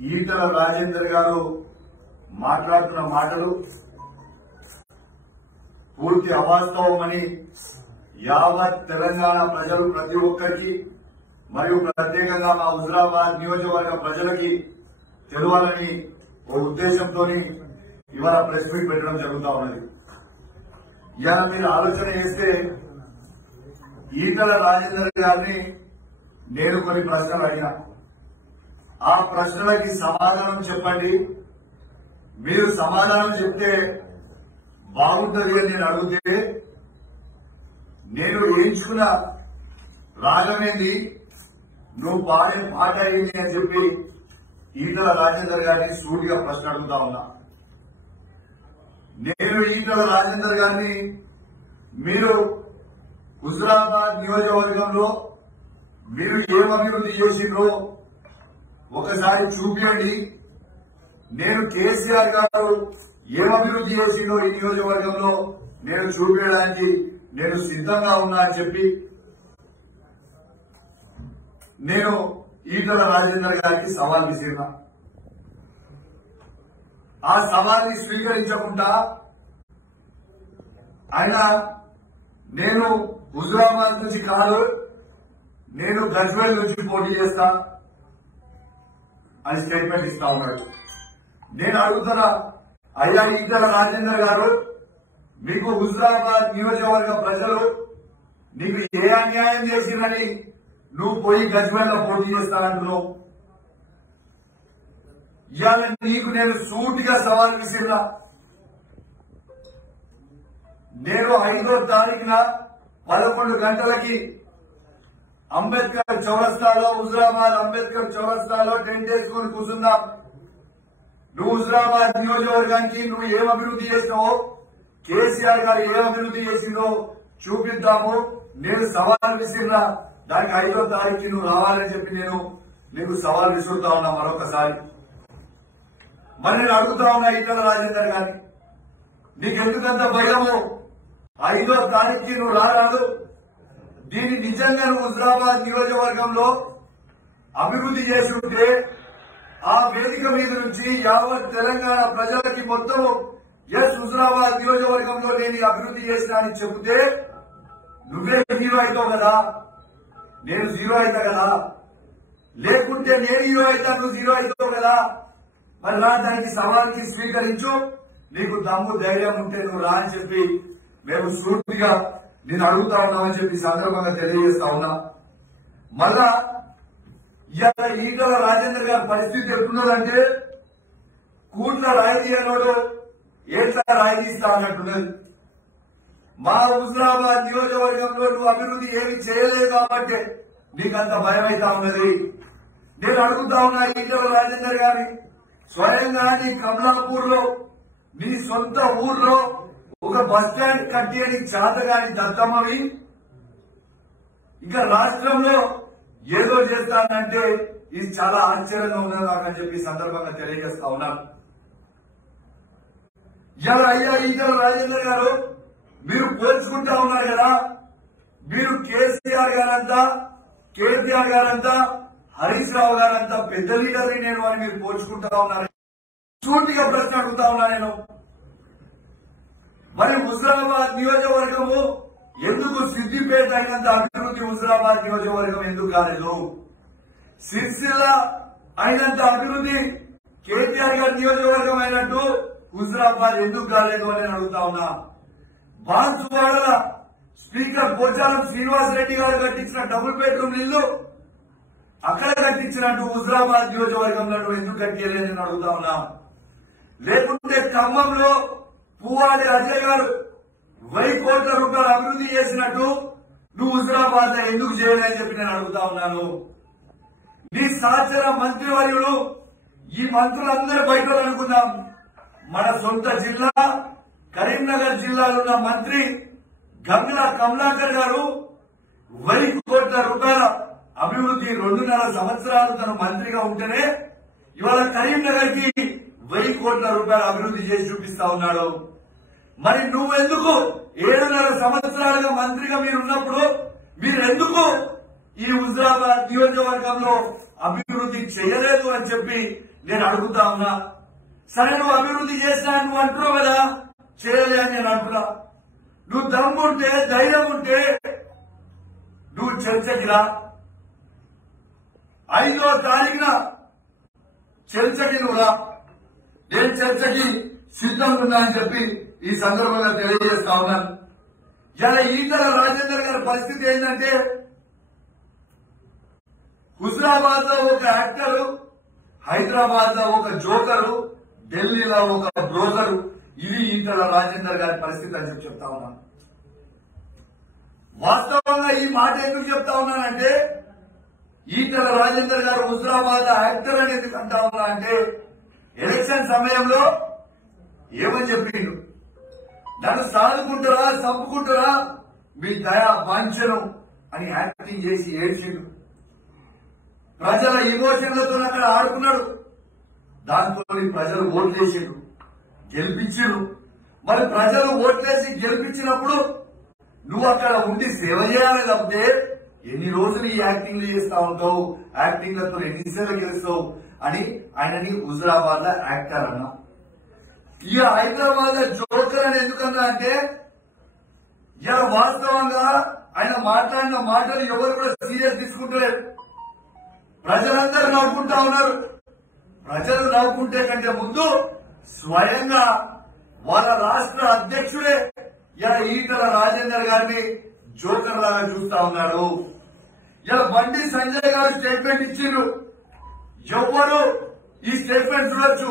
ఈటల రాజేందర్ గారు మాట్లాడుతున్న మాటలు పూర్తి అవాస్తవమని యావత్ తెలంగాణ ప్రజలు ప్రతి ఒక్కరికి మరియు ప్రత్యేకంగా మా హుజురాబాద్ నియోజకవర్గ ప్రజలకి తెలవాలని ఓ ఉద్దేశంతో ఇవాళ ప్రెస్ మీట్ పెట్టడం జరుగుతా ఉన్నది. ఇవాళ మీరు ఆలోచన చేస్తే ఈటల రాజేందర్ గారిని నేను కొన్ని ప్రశ్నలు అడిగా. ఆ ప్రశ్నలకి సమాధానం చెప్పండి, మీరు సమాధానం చెప్తే బాగుంటుంది అని నేను అడిగితే నేను ఎంచుకున్న రాగమేంది, నువ్వు పాడే పాట ఏంటి అని చెప్పి ఈటల రాజేందర్ గారిని సూటిగా ప్రశ్న అడుగుతా ఉన్నా. నేను ఈటల రాజేందర్ గారిని మీరు హుజురాబాద్ నియోజకవర్గంలో మీరు ఏం అభివృద్ధి చేసిండ్రో ఒకసారి చూపించండి. నేను కేసీఆర్ గారు ఏం అభివృద్ధి చేసిండో ఈ నియోజకవర్గంలో నేను చూపించడానికి నేను సిద్ధంగా ఉన్నా అని చెప్పి నేను ఈటల రాజేందర్ గారికి సవాల్ విసిరినా. ఆ సవాల్ని స్వీకరించకుండా ఆయన నేను హుజురాబాద్ నుంచి కాదు, నేను గజ్వేల్ నుంచి పోటీ చేస్తా అని స్టేట్మెంట్ ఇస్తా ఉన్నాడు. నేను అడుగుతున్నా, అయ్యా ఈటల రాజేందర్ గారు, మీకు హుజురాబాద్ నియోజకవర్గ ప్రజలు నీకు ఏ అన్యాయం చేసిందని నువ్వు పోయి గజ్వేల్ లో పోటీ చేస్తానంటున్నావు? ఇవాళ నీకు నేను సూటిగా సవాల్ విసిరినా. నేను 5వ తారీఖున 11 గంటలకి అంబేద్కర్ చౌరస్తాలో, హుజురాబాద్ అంబేద్కర్ చౌరస్తాలో టెంట్ వేసుకుని కూర్చుందాం. నువ్వు హుజురాబాద్ నియోజకవర్గానికి నువ్వు ఏం అభివృద్ధి చేసినావో, కేసీఆర్ గారు ఏం అభివృద్ధి చేసిందో చూపిద్దాము. నేను సవాల్ విసిరినా. దానికి 5వ తారీఖుకి నువ్వు రావాలని చెప్పి నేను నీకు సవాల్ విసురుతా ఉన్నా మరొకసారి. మరి నేను అడుగుతా ఉన్నా ఈటల రాజేందర్ గారిని, నీకెందుకంత భయము? 5వ తారీఖుకి నువ్వు రారాదు. దీన్ని నిజంగా నువ్వు హుజురాబాద్ నియోజకవర్గంలో అభివృద్ధి చేసి ఉంటే ఆ వేదిక మీద నుంచి యావత్ తెలంగాణ ప్రజలకి మొత్తం ఎస్ హుజురాబాద్ నియోజకవర్గంలో నేను అభివృద్ధి చేసినా అని చెబితే నువ్వే హీరో అవుతావు కదా, నేను జీరో అవుతా కదా. లేకుంటే నేను హీరో అవుతా, నువ్వు జీరో అవుతావు కదా. మరి రా, దానికి సవాల్కి స్వీకరించు. నీకు దమ్ము ధైర్యం ఉంటే నువ్వు రా అని చెప్పి మేము సూటిగా నేను అడుగుతా ఉన్నామని చెప్పి సందర్భంగా తెలియజేస్తా ఉన్నా. మళ్ళా ఇవాళ ఈటల రాజేందర్ గారి పరిస్థితి ఎట్లున్నదంటే, కూట్ల రాయి తీయనోడు ఏట్లా రాయి తీస్తా అన్నట్టున్నది. మా హుజురాబాద్ నియోజకవర్గంలో నువ్వు అభివృద్ధి ఏమి చేయలేదు కాబట్టి నీకంత భయం అవుతా ఉన్నది. నేను అడుగుతా ఉన్నా ఈటల రాజేందర్ గారి, స్వయంగా నీ కమలాపూర్ లో నీ సొంత ఊర్లో ఒక బస్టాండ్ కట్టేది చేతగాని దత్తమ్మవి ఇంకా రాష్ట్రంలో ఏదో చేస్తానంటే ఇది చాలా ఆశ్చర్యంగా ఉన్నది నాకని చెప్పి సందర్భంగా తెలియజేస్తా ఉన్నాను. ఇలా అయ్యా ఈటల రాజేందర్ గారు, మీరు పోల్చుకుంటా ఉన్నారు కదా, మీరు కేసీఆర్ గారంతా, కేసీఆర్ గారంతా, హరీష్ రావు గారంతా పెద్ద లీడర్ని నేను అని మీరు పోల్చుకుంటా ఉన్నారు. సూటిగా ప్రశ్న అడుగుతా ఉన్నా నేను. మరి హుజురాబాద్ నియోజకవర్గము ఎందుకు సిద్దిపేట అయినంత అభివృద్ధి హుజురాబాద్ నియోజకవర్గం ఎందుకు కాలేదు? సిరిసిల్ల అయినంత అభివృద్ధి కేటీఆర్ గారి నియోజకవర్గం అయినట్టు హుజురాబాద్ ఎందుకు కాలేదు అని అడుగుతా ఉన్నా. బాన్సువాడల స్పీకర్ పోచారం శ్రీనివాస్ రెడ్డి గారు కట్టించిన డబుల్ బెడ్రూమ్ ఇల్లు అక్కడ కట్టించినట్టు హుజురాబాద్ నియోజకవర్గంలో నువ్వు ఎందుకు కట్టలేదని అడుగుతా ఉన్నా. లేకుంటే ఖమ్మంలో పువ్వాడి అజయ్ గారు 1000 కోట్ల రూపాయలు అభివృద్ధి చేసినట్టు నువ్వు హుజురాబాద్ లో ఎందుకు చేయలేదని చెప్పి నేను అడుగుతా ఉన్నాను. నీ సహచర మంత్రివర్యులు, ఈ మంత్రులందరూ బయట అనుకుందాం, మన సొంత జిల్లా కరీంనగర్ జిల్లాలో ఉన్న మంత్రి గంగుల కమలాకర్ గారు 1000 కోట్ల రూపాయల అభివృద్ధి 2.5 సంవత్సరాలు తన మంత్రిగా ఉంటేనే ఇవాళ కరీంనగర్ కి 1000 కోట్ల రూపాయల అభివృద్ధి చేసి చూపిస్తా ఉన్నాడు. మరి నువ్వెందుకు 7.5 సంవత్సరాలుగా మంత్రిగా మీరున్నప్పుడు మీరెందుకు ఈ హుజురాబాద్ నియోజకవర్గంలో అభివృద్ధి చేయలేదు అని చెప్పి నేను అడుగుతా ఉన్నా. సరే నువ్వు అభివృద్ధి చేసినా నువ్వు అంటున్నావు కదా, చేయలే అని నేను అంటున్నా. నువ్వు దమ్ముంటే ధైర్యం ఉంటే నువ్వు చర్చకి రా. 5వ తారీఖున చర్చకి నువ్వు రా. నేను చర్చకి సిద్ధంగా ఉన్నా అని చెప్పి ఈ సందర్భంగా తెలియజేస్తా ఉన్నాను. ఇలా ఈటల రాజేందర్ గారి పరిస్థితి ఏంటంటే, హుజరాబాద్ లో ఒక యాక్టరు, హైదరాబాద్ లో ఒక జోకరు, ఢిల్లీలో ఒక బ్రోకరు. ఇది ఈటల రాజేందర్ గారి పరిస్థితి అని చెప్పి చెప్తా ఉన్నాను. వాస్తవంగా ఈ మాట ఎందుకు చెప్తా ఉన్నానంటే, ఈటల రాజేందర్ గారు హుజరాబాద్ యాక్టర్ అని ఎందుకు అంటా ఉన్నా అంటే, ఎలక్షన్ సమయంలో ఏమని చెప్పిండు, నన్ను సాదుకుంటారా చంపుకుంటారా మీ దయా వాంఛను అని యాక్టింగ్ చేసి ఏడ్చిండు. ప్రజల ఇమోషన్లతో అక్కడ ఆడుకున్నాడు. దాంతో ప్రజలు ఓట్లేసిండు, గెలిపించిండు. మరి ప్రజలు ఓట్లేసి గెలిపించినప్పుడు నువ్వు అక్కడ ఉండి సేవ చేయాలి తప్పితే ఎన్ని రోజులు ఈ యాక్టింగ్లు చేస్తా ఉంటావు, యాక్టింగ్లతో ఎన్నిసార్లు గెలుస్తావు అని ఆయనని హుజరాబాద్ లో యాక్టర్ అన్నా. ఇక హైదరాబాద్ లో జోకర్ అని ఎందుకన్నా అంటే, ఇలా వాస్తవంగా ఆయన మాట్లాడిన మాటలు ఎవరు కూడా సీరియస్ తీసుకుంటలేరు. ప్రజలందరూ నవ్వుకుంటా ఉన్నారు. ప్రజలు నవ్వుకుంటే కంటే ముందు స్వయంగా వాళ్ళ రాష్ట్ర అధ్యక్షుడే ఇలా ఈటల రాజేందర్ గారిని జోకర్ లాగా చూస్తా ఉన్నాడు. ఇలా బండి సంజయ్ గారు స్టేట్మెంట్ ఇచ్చిండ్రు. ఎవరు ఈ స్టేట్మెంట్ చూడొచ్చు,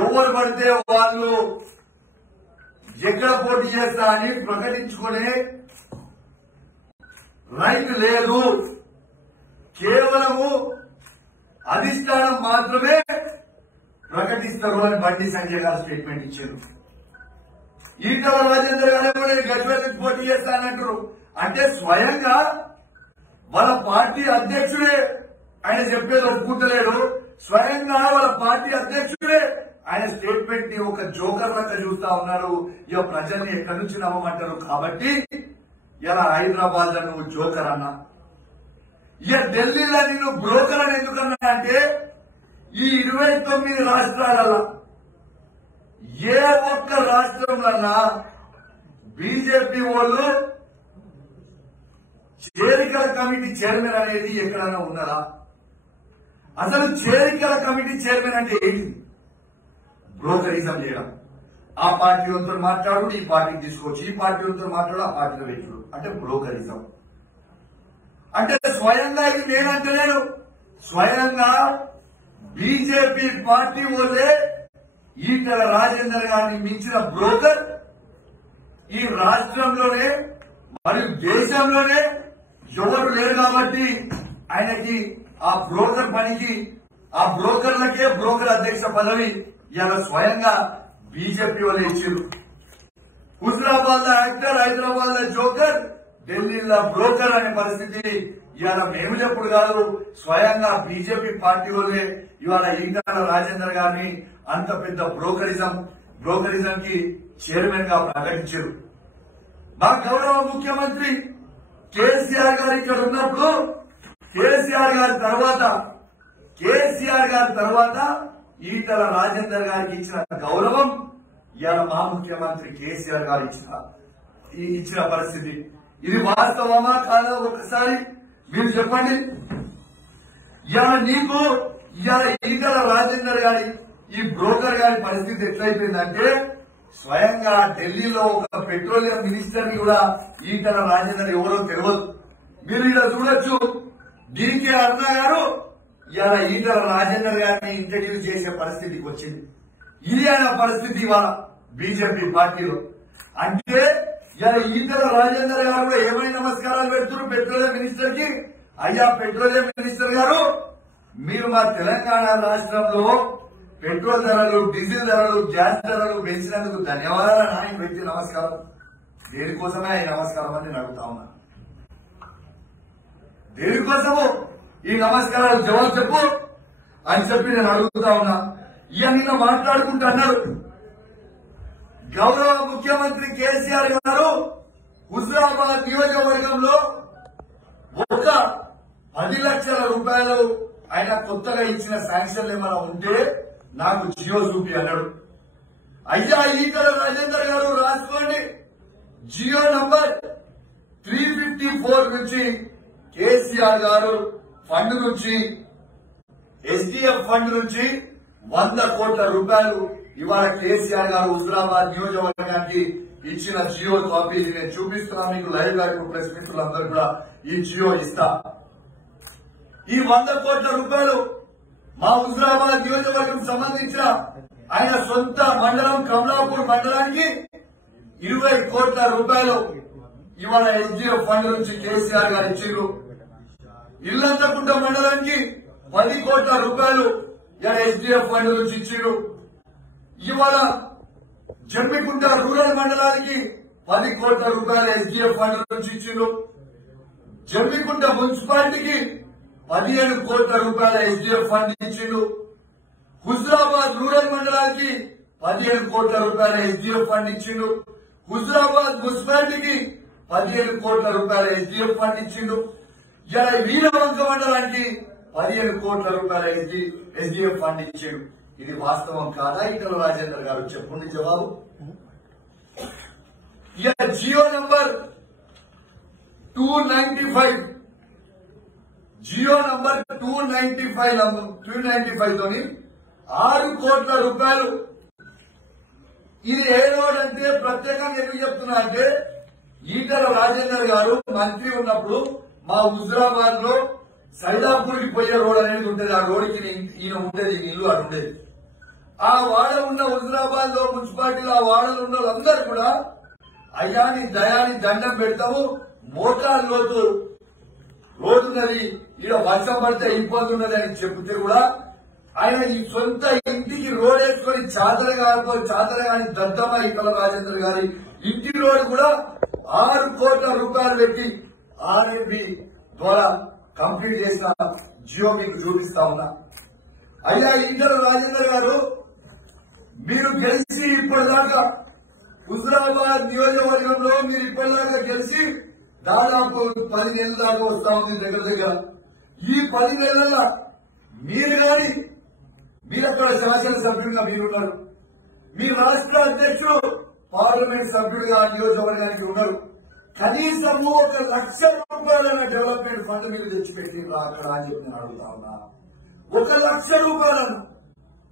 ఎవరు పడితే వాళ్ళు ఎక్కడ పోటీ చేస్తా అని ప్రకటించుకునే రైట్ లేదు. కేవలము అధిష్టానం మాత్రమే ప్రకటిస్తారు అని బండి సంజయ్ గారు స్టేట్మెంట్ ఇచ్చారు. ఈటల రాజేందర్ గారు నేను గజ్వేల్ నుంచి పోటీ చేస్తానంటారు. అంటే స్వయంగా వాళ్ళ పార్టీ అధ్యక్షుడే ఆయన చెప్పేది ఒప్పుకుంటలేడు. స్వయంగా వాళ్ళ పార్టీ అధ్యక్షుడే ఆయన స్టేట్మెంట్ ని ఒక జోకర్ లెక్క చూస్తా ఉన్నారు. ఇక ప్రజల్ని ఎక్కడి నుంచి నమ్మమంటారు. కాబట్టి ఇలా హైదరాబాద్ లో నువ్వు జోకర్ అన్నా, ఇక ఢిల్లీలో నేను బ్రోకర్ అని ఎందుకన్నా అంటే, ఈ 29 రాష్ట్రాలలో ఏ ఒక్క రాష్ట్రంలో బీజేపీ వాళ్ళు చేరికల కమిటీ చైర్మన్ అనేది ఎక్కడైనా ఉన్నారా? అసలు చేరికల కమిటీ చైర్మన్ అంటే ఏంటి? బ్రోకరిజం చేయడం. ఆ పార్టీ వాళ్ళతో మాట్లాడు, ఈ పార్టీకి తీసుకోవచ్చు, ఈ పార్టీ వాళ్ళతో మాట్లాడు, ఆ పార్టీలో వెచ్చుడు, అంటే బ్రోకరిజం. అంటే స్వయంగా ఇది నేనంటలేను, స్వయంగా బీజేపీ పార్టీ వాళ్ళే ఈటల రాజేందర్ గారిని మించిన బ్రోకర్ ఈ రాష్ట్రంలోనే మరియు దేశంలోనే ఎవరు లేరు. కాబట్టి ఆయనకి ఆ బ్రోకర్ పనికి, ఆ బ్రోకర్లకే బ్రోకర్ అధ్యక్ష పదవి ఇలా స్వయంగా బీజేపీ వాళ్ళు ఇచ్చారు. హుజరాబాద్ లో యాక్టర్, హైదరాబాద్ లో జోకర్, ఢిల్లీలో బ్రోకర్ అనే పరిస్థితి ఇవాళ మేము చెప్పుడు కాదు, స్వయంగా బీజేపీ పార్టీ వాళ్ళే ఇవాళ ఈటల రాజేందర్ గారిని అంత పెద్ద బ్రోకరిజం కి చైర్మన్ గా ప్రకటించారు. మా గౌరవ ముఖ్యమంత్రి కేసీఆర్ గారు ఇక్కడ ఉన్నప్పుడు కేసీఆర్ గారి తర్వాత ఈటల రాజేందర్ గారికి ఇచ్చిన గౌరవం ఇవాళ మా ముఖ్యమంత్రి కేసీఆర్ గారు ఇచ్చిన పరిస్థితి. ఇది వాస్తవమా కాదా ఒకసారి మీరు చెప్పండి. ఇవాళ ఈటల రాజేందర్ గారి ఈ బ్రోకర్ గారి పరిస్థితి ఎట్లయిపోయిందంటే, స్వయంగా ఢిల్లీలో ఒక పెట్రోలియం మినిస్టర్ ని కూడా ఈటల రాజేందర్ ఎవరో తెలియదు. మీరు ఇలా చూడొచ్చు, డీకే అరుణ గారు ఇవాళ ఈటల రాజేందర్ గారిని ఇంటర్వ్యూ చేసే పరిస్థితికి వచ్చింది. ఇది ఆయన పరిస్థితి ఇవాళ బీజేపీ పార్టీలో. అంటే ఇవాళ ఈటల రాజేందర్ గారు కూడా ఏమైనా నమస్కారాలు పెడుతున్నారు పెట్రోలియం మినిస్టర్ కి. అయ్యా పెట్రోలియం మినిస్టర్ గారు, మీరు మా తెలంగాణ రాష్ట్రంలో పెట్రోల్ ధరలు, డీజిల్ ధరలు, గ్యాస్ ధరలు పెంచినందుకు ధన్యవాదాలు. ఆయన పెట్టి నమస్కారం దేనికోసమే ఆయన నమస్కారం అని నేను అడుగుతా ఉన్నా. దేనికోసము ఈ నమస్కారాలు జవాబు చెప్పు అని చెప్పి నేను అడుగుతా ఉన్నా. ఇవన్నీ మాట్లాడుకుంటూ అన్నారు గౌరవ ముఖ్యమంత్రి కేసీఆర్ గారు హుజరాబాద్ నియోజకవర్గంలో ఒక 10 లక్షల రూపాయలు ఆయన కొత్తగా ఇచ్చిన శాంక్షన్లు ఏమైనా ఉంటే నాకు జియో చూపి అన్నాడు. అయ్యా ఈటల రాజేందర్ గారు రాసుకోండి. జియో నంబర్ 354 నుంచి కేసీఆర్ గారు ఫండ్ నుంచి ఎస్డిఎఫ్ ఫండ్ నుంచి 100 కోట్ల రూపాయలు ఇవాళ కేసీఆర్ గారు హుజురాబాద్ నియోజకవర్గానికి ఇచ్చిన జియో కాపీ నేను చూపిస్తున్నా మీకు లైవ్ గా. ప్రెస్ మిత్రులందరూ కూడా ఈ జియో ఇస్తా. ఈ 100 కోట్ల రూపాయలు మా హుజురాబాద్ నియోజకవర్గం సంబంధించిన ఆయన సొంత మండలం కమలాపూర్ మండలానికి 20 కోట్ల రూపాయలు ఇవాళ ఎస్డిఎఫ్ ఫండ్ నుంచి కేసీఆర్ గారు ఇచ్చిండ్రు. ఇల్లంతకుంట మండలానికి 10 కోట్ల రూపాయలు ఇలా ఎస్డిఎఫ్ ఫండ్ నుంచి ఇచ్చిండ్రు. ఇవాళ జమ్మికుంట రూరల్ మండలానికి 10 కోట్ల రూపాయలు ఎస్డిఎఫ్ ఫండ్ నుంచి ఇచ్చిండ్రు. జమ్మికుంట మున్సిపాలిటీకి 15 కోట్ల రూపాయల ఎస్డిఎఫ్ ఫండ్ ఇచ్చిండ్రు. హుజురాబాద్ రూరల్ మండలానికి 15 కోట్ల రూపాయల ఎస్డిఎఫ్ ఫండ్ ఇచ్చిండు. హుజురాబాద్ మున్సిపాలిటీకి 15 కోట్ల రూపాయల ఎస్డిఎఫ్ ఫండ్ ఇచ్చిండు. ఇలా వీరవంక మండలానికి 15 కోట్ల రూపాయల ఎస్డిఎఫ్ ఫండ్ ఇచ్చిండు. ఇది వాస్తవం కాదా ఈటల రాజేందర్ గారు? చెప్పండి జవాబు. ఇలా జియో నంబర్ 295 జియో నంబర్ 295 తోని 6 కోట్ల రూపాయలు. ఇది ఏ రోడ్ అంటే ప్రత్యేకంగా ఎందుకు చెప్తున్నా అంటే ఈటల రాజేందర్ గారు మంత్రి ఉన్నప్పుడు మా హుజురాబాద్ లో సైదాపూర్ కి పోయే రోడ్ అనేది ఉండేది. ఆ రోడ్కి ఈయన ఉండేది, ఇల్లు అది ఉండేది. ఆ వాడ ఉన్న హుజురాబాద్ లో మున్సిపాలిటీలో ఆ వాడలో ఉన్న వాళ్ళందరూ కూడా అయ్యాని దయాని దండం పెడతాము, మోటార్ లోతు రోడ్డు ఉన్నది, ఈడ వర్షం పడితే ఇబ్బంది ఉన్నది అని చెప్తే కూడా ఆయన ఈ సొంత ఇంటికి రోడ్ వేసుకొని చాదరగాని దద్దమ్మ ఈటల రాజేందర్ గారి ఇంటి రోడ్ కూడా 6 కోట్ల రూపాయలు పెట్టి ఆర్ఎంబి ద్వారా కంప్లీట్ చేసిన జియో మీకు చూపిస్తా ఉన్నా. అయ్యా ఈటల రాజేందర్ గారు, మీరు గెలిచి ఇప్పటిదాకా హుజురాబాద్ నియోజకవర్గంలో మీరు ఇప్పటిదాకా గెలిచి దాదాపు 10 నెలల దాకా వస్తా ఉంది దగ్గర. ఈ 10 నెలల మీరు గాని మీరక్కడ శాసనసభ్యులుగా మీరున్నారు, మీ రాష్ట్ర అధ్యక్షుడు పార్లమెంట్ సభ్యుడిగా నియోజకవర్గానికి ఉన్నారు. కనీసము 1 లక్ష రూపాయలైన డెవలప్మెంట్ ఫండ్ మీరు తెచ్చిపెట్టిండ్రా అక్కడ అని చెప్పి నేను అడుగుతా ఉన్నా. 1 లక్ష రూపాయలను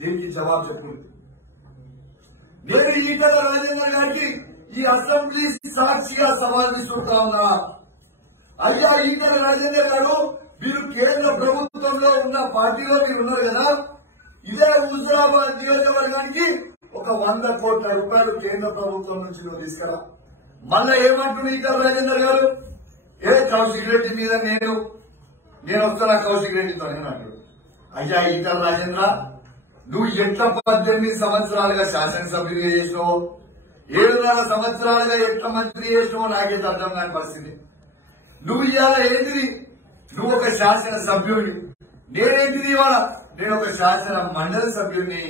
దీనికి జవాబు చెప్పండి. నేను ఈటల రాజేందర్ గారికి ఈ అసెంబ్లీ సాక్షిగా సవాల్ తీసుకుంటా ఉన్నా. అయ్యా ఈటల రాజేందర్ గారు, మీరు కేంద్ర ప్రభుత్వంలో ఉన్న పార్టీలో మీరు ఉన్నారు కదా, ఇదే హుజురాబాద్ నియోజకవర్గానికి 100 కోట్ల రూపాయలు కేంద్ర ప్రభుత్వం నుంచి నువ్వు తీసుకురా. మళ్ళా ఏమంటున్నా ఈటల రాజేందర్ గారు, కౌశిక్ రెడ్డి మీద నేను వస్తున్నా కౌశిక్ రెడ్డితో అంటాడు. అయ్యా ఈటల రాజేంద్ర, నువ్వు ఎట్లా 18 సంవత్సరాలుగా శాసనసభ్యులుగా చేసినావు, 7.5 సంవత్సరాలుగా ఎట్లా మంత్రి చేసినావో నాకైతే అర్థం కాని పరిస్థితి. నువ్వు ఇవాళ ఏంటిది, నువ్వు ఒక శాసనసభ్యుడిని, నేనేంటిది ఇవాళ నేను ఒక శాసన మండలి సభ్యుడిని.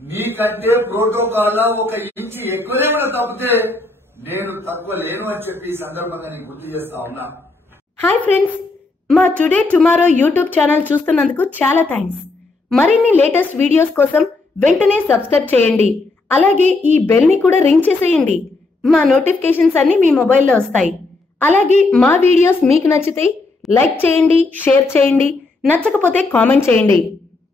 నీకంటే ప్రోటోకాల్ 1 ఇంచు ఎక్కువనే కూడా తప్పితే నేను తక్కువ లేను అని చెప్పి ఈ సందర్భంగా నేను గుర్తు చేస్తా ఉన్నా. హాయ్ ఫ్రెండ్స్, మా టుడే టుమారో యూట్యూబ్ ఛానల్ చూస్తున్నందుకు చాలా థ్యాంక్స్. మరిన్ని లేటెస్ట్ వీడియోస్ కోసం వెంటనే సబ్స్క్రైబ్ చేయండి. అలాగే ఈ బెల్ ని కూడా రింగ్ చేసేయండి. మా నోటిఫికేషన్స్ అన్ని మీ మొబైల్లో వస్తాయి. అలాగే మా వీడియోస్ మీకు నచ్చితే లైక్ చేయండి, షేర్ చేయండి, నచ్చకపోతే కామెంట్ చేయండి.